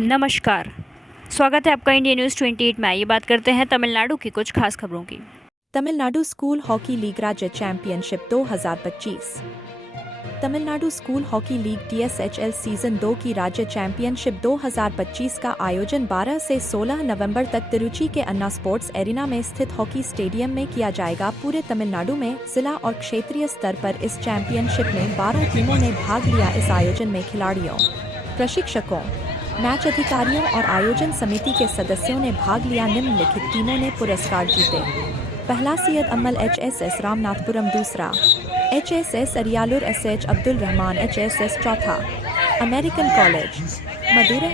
नमस्कार, स्वागत है आपका इंडिया न्यूज़ 28 में। आइए बात करते हैं तमिलनाडु की कुछ खास खबरों की। तमिलनाडु स्कूल हॉकी लीग राज्य championship 2025। Tamil Nadu school hockey league DSHL season 2 की राज्य चैंपियनशिप 2025 का आयोजन 12 से 16 नवंबर तक तिरुचि के अन्ना स्पोर्ट्स एरिना में स्थित हॉकी स्टेडियम में किया जाएगा। पूरे तमिलनाडु में जिला और क्षेत्रीय स्तर पर इस चैंपियनशिप में 12 टीमों ने भाग लिया। इस आयोजन में खिलाड़ियों, प्रशिक्षकों, मैच अधिकारियों और आयोजन समिति के सदस्यों ने भाग लिया। निम्नलिखित टीमों ने पुरस्कार जीते। पहला सैयद अमल HSS रामनाथपुरम, दूसरा HSS Ariyalur SH Abdul Rahman HSS, चौथा अमेरिकन कॉलेज मदुरै।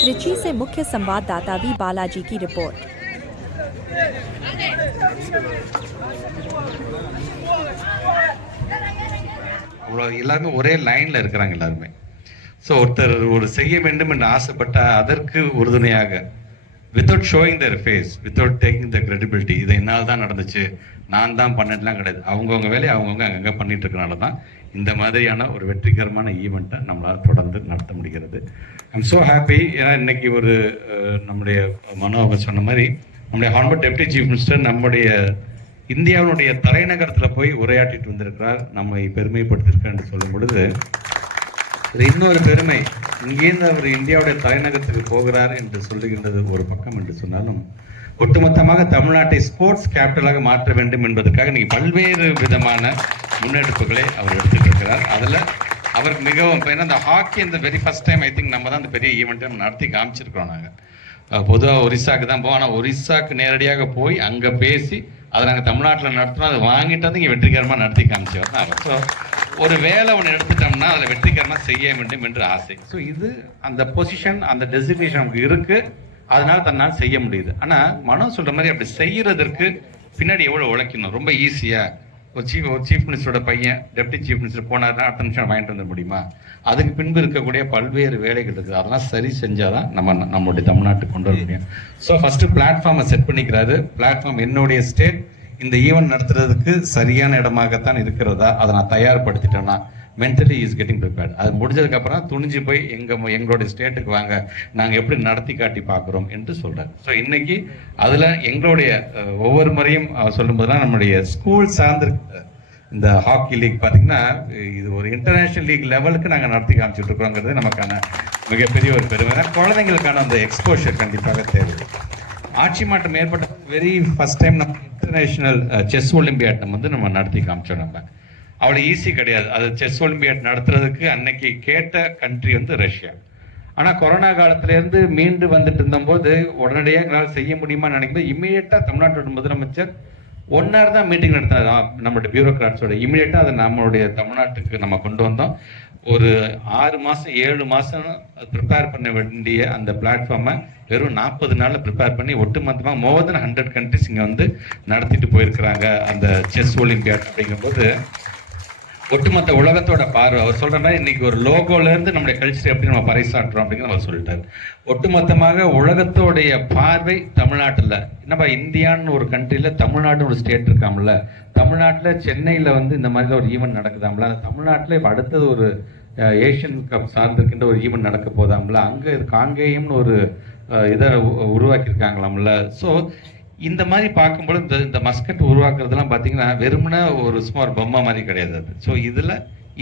त्रिची से मुख्य संवाददाता वी बालाजी की रिपोर्ट। எல்லாருமே ஒரே லைன்ல இருக்கிறாங்க எல்லாருமே. ஸோ ஒருத்தர் ஒரு செய்ய வேண்டும் என்று ஆசைப்பட்ட அதற்கு உறுதுணையாக without showing their face, without taking the credibility, இது என்னால் தான் நடந்துச்சு, நான் தான் பண்ணலாம் கிடையாது. அவங்கவுங்க வேலையை அவங்கவுங்க அங்கங்கே பண்ணிட்டு இருக்கனால தான் இந்த மாதிரியான ஒரு வெற்றிகரமான ஈவெண்ட்டை நம்மளால் தொடர்ந்து நடத்த முடிகிறது. I'm so happy. ஏன்னா இன்னைக்கு ஒரு நம்முடைய மனோவர் சொன்ன மாதிரி நம்முடைய ஹானரபிள் டெப்டி சீஃப் மினிஸ்டர் நம்முடைய இந்தியாவினுடைய தலைநகரத்தில் போய் உரையாற்றிட்டு வந்திருக்கிறார், நம்மை பெருமைப்படுத்தியிருக்கார் என்று சொல்லும் பொழுது இன்னொரு பெருமை, இங்கேருந்து அவர் இந்தியாவுடைய தலைநகரத்துக்கு போகிறார் என்று சொல்லுகின்றது ஒரு பக்கம் என்று சொன்னாலும், ஒட்டுமொத்தமாக தமிழ்நாட்டை ஸ்போர்ட்ஸ் கேபிட்டலாக மாற்ற வேண்டும் என்பதற்காக இன்னைக்கு பல்வேறு விதமான முன்னெடுப்புகளை அவர் எடுத்துட்டு இருக்கிறார். அதில் அவருக்கு மிகவும் ஏன்னா இந்த ஹாக்கி இந்த very first time I think நம்ம தான் இந்த பெரிய ஈவெண்ட்டை நடத்தி காமிச்சிருக்கிறோம். நாங்கள் பொதுவாக ஒரிசாக்கு தான் போவோம், ஆனால் ஒரிசாக்கு நேரடியாக போய் அங்கே பேசி அதை நாங்கள் தமிழ்நாட்டில் நடத்தினோம், அதை வாங்கிட்டு வந்து இங்கே வெற்றிகரமாக நடத்தி காமிச்சவர் தான் அவர். ஸோ ஒரு வேலை ஒன்று எடுத்துட்டோம்னா அதில் வெற்றிகரமாக செய்ய வேண்டும் என்று ஆசை. ஸோ இது அந்த பொசிஷன், அந்த டெசிக்னேஷன் நமக்கு இருக்கு, அதனால தன்னால் செய்ய முடியுது. ஆனால் மனம் சொல்ற மாதிரி அப்படி செய்யறதற்கு பின்னாடி எவ்வளோ உழைக்கணும். ரொம்ப ஈஸியா ஒரு சீஃப் மினிஸ்டரோட பையன் டெப்டி சீஃப் மினிஸ்டர் போனார்னா அடுத்த நிமிஷம் வாங்கிட்டு வர முடியுமா? அதுக்கு பின்பு இருக்கக்கூடிய பல்வேறு வேலைகள் இருக்குது. அதெல்லாம் சரி செஞ்சாதான் நம்மளுடைய தமிழ்நாட்டுக்கு கொண்டு வர முடியும். ஸோ ஃபர்ஸ்ட் பிளாட்ஃபார்மை செட் பண்ணிக்கிறாரு. பிளாட்ஃபார்ம் என்னுடைய ஸ்டேட் இந்த ஈவெண்ட் நடத்துறதுக்கு சரியான இடமாகத்தான் இருக்கிறதா, அதை நான் தயார்படுத்திட்டேன்னா மென்டலி இஸ் கெட்டிங் ப்ரிப்பேர்ட். அது முடிஞ்சதுக்கு அப்புறம் துணிஞ்சு போய் எங்களுடைய ஸ்டேட்டுக்கு வாங்க, நாங்கள் எப்படி நடத்தி காட்டி பார்க்குறோம் என்று சொல்றாரு. ஸோ இன்னைக்கு அதில் எங்களுடைய ஒவ்வொரு முறையும் சொல்லும் போதெல்லாம் நம்முடைய ஸ்கூல் சார்ந்து இந்த ஹாக்கி லீக் பார்த்தீங்கன்னா இது ஒரு இன்டர்நேஷனல் லீக் லெவலுக்கு நாங்கள் நடத்தி காமிச்சிட்டு இருக்கிறோங்கிறது நமக்கான மிகப்பெரிய ஒரு பெருமை. குழந்தைங்களுக்கான அந்த எக்ஸ்போஷர் கண்டிப்பாக தேவை. ஆட்சி மாற்றம் ஏற்பட்ட வெரி ஃபர்ஸ்ட் டைம் நம்ம இன்டர்நேஷனல் செஸ் ஒலிம்பியாட் நம்ம நடத்தி காமிச்சோம். நம்ம அவ்வளோ ஈஸி கிடையாது. அது செஸ் ஒலிம்பியாட் நடத்துறதுக்கு அன்னைக்கு கேட்ட கண்ட்ரி வந்து ரஷ்யா. ஆனால் கொரோனா காலத்திலேருந்து மீண்டு வந்துட்டு இருந்தபோது உடனடியாக எங்களால் செய்ய முடியுமா நினைக்கும்போது இமீடியட்டாக தமிழ்நாட்டோட முதலமைச்சர் 1 hour தான் மீட்டிங் நடத்தினார். நம்மளுடைய பியூரோக்ராட்ஸோட இமீடியட்டாக அதை நம்மளுடைய தமிழ்நாட்டுக்கு நம்ம கொண்டு வந்தோம். ஒரு 6 மாதம் 7 மாதம் ப்ரிப்பேர் பண்ண வேண்டிய அந்த பிளாட்ஃபார்மை வெறும் 40 நாளில் ப்ரிப்பேர் பண்ணி ஒட்டுமொத்தமாக மோர் தென் 100 countries இங்கே வந்து நடத்திட்டு போயிருக்கிறாங்க அந்த செஸ் ஒலிம்பியாட். அப்படிங்கும்போது ஒட்டுமொத்த உலகத்தோட பார்வை, அவர் சொல்ற மாதிரி இன்னைக்கு ஒரு லோகோலேருந்து நம்முடைய கல்ச்சர் எப்படி நம்ம பறைசாற்றுறோம் அப்படிங்கிறது அவர் சொல்லிட்டாரு. ஒட்டுமொத்தமாக உலகத்தோடைய பார்வை தமிழ்நாட்டில், என்னப்பா இந்தியான்னு ஒரு கண்ட்ரியில் தமிழ்நாடு ஒரு ஸ்டேட் இருக்காமல, தமிழ்நாட்டில் சென்னையில் வந்து இந்த மாதிரி ஒரு ஈவெண்ட் நடக்குதாம்ல, தமிழ்நாட்டில் இப்போ அடுத்தது ஒரு ஏஷியன் கப் சார்ந்திருக்கின்ற ஒரு ஈவெண்ட் நடக்க போதாம்ல, அங்கே காங்கேயம்னு ஒரு இதை உருவாக்கியிருக்காங்களாம்ல. ஸோ இந்த மாதிரி பார்க்கும்போது இந்த மஸ்கட் உருவாக்குறதுலாம் பார்த்தீங்கன்னா வெறுமனே ஒரு சும்மா ஒரு பொம்மை மாதிரி கிடையாது அது. ஸோ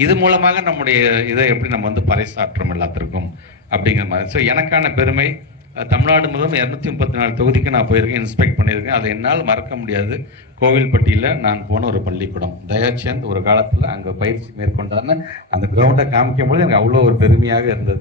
இது மூலமாக நம்முடைய இதை எப்படி நம்ம வந்து பறைசாற்றோம் எல்லாத்திற்கும் அப்படிங்கிற மாதிரி. ஸோ எனக்கான பெருமை தமிழ்நாடு முதல் 234 தொகுதிக்கு நான் போயிருக்கேன், இன்ஸ்பெக்ட் பண்ணியிருக்கேன். அதை என்னால் மறக்க முடியாது. கோவில்பட்டியில் நான் போன ஒரு பள்ளிக்கூடம் தயாச்சந்த் ஒரு காலத்தில் அங்கே பயிற்சி மேற்கொண்டாருன்னு அந்த கிரவுண்டை காமிக்கும் போது எனக்கு அவ்வளோ ஒரு பெருமையாக இருந்தது.